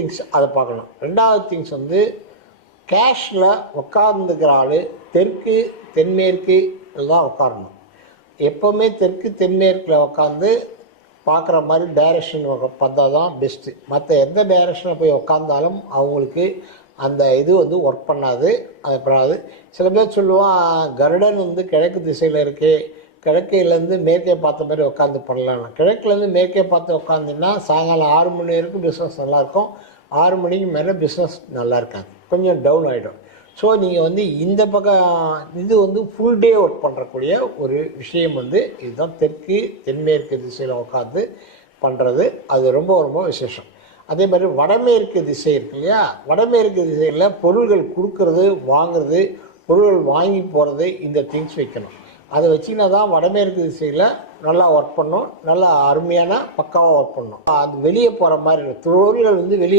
Things அதை பார்க்கணும். ரெண்டாவது திங்ஸ் வந்து கேஷில் உட்கார்ந்துக்கிற ஆள் தெற்கு தென்மேற்கு தான் உட்காரணும் எப்போவுமே தெற்கு தென்மேற்கில் உட்காந்து பார்க்குற மாதிரி டைரக்ஷன் பார்த்தா தான் பெஸ்ட்டு மற்ற எந்த டைரக்ஷனில் போய் உட்காந்தாலும் அவங்களுக்கு அந்த இது வந்து ஒர்க் பண்ணாது. அது பண்ணாது. சில பேர் சொல்லுவான் கருடன் வந்து கிழக்கு திசையில் இருக்குது கிழக்கையிலேருந்து மேற்கே பார்த்த மாதிரி உட்காந்து பண்ணலாம். கிழக்குலேருந்து மேற்கே பார்த்து உட்காந்துன்னா சாயங்காலம் ஆறு மணி வரைக்கும் பிஸ்னஸ் நல்லாயிருக்கும். ஆறு மணிக்கு மேலே பிஸ்னஸ் நல்லா இருக்காது கொஞ்சம் டவுன் ஆகிடும் ஸோ நீங்கள் வந்து இந்த பக்கம் இது வந்து ஃபுல் டே ஒர்க் பண்ணுறக்கூடிய ஒரு விஷயம் வந்து இதுதான். தெற்கு தென்மேற்கு திசையில் உட்காந்து பண்ணுறது அது ரொம்ப ரொம்ப விசேஷம். அதே மாதிரி வடமேற்கு திசை இருக்கு இல்லையா? வடமேற்கு திசையில் பொருள்கள் கொடுக்கறது வாங்குறது பொருள்கள் வாங்கி போகிறது இந்த திங்ஸ் வைக்கணும். அதை வச்சிங்கன்னா தான் வடமேற்கு திசையில் நல்லா ஒர்க் பண்ணும் நல்லா அருமையான பக்காவாக ஒர்க் பண்ணும் அது வெளியே போகிற மாதிரி இருக்கும். தொழில்கள் வந்து வெளியே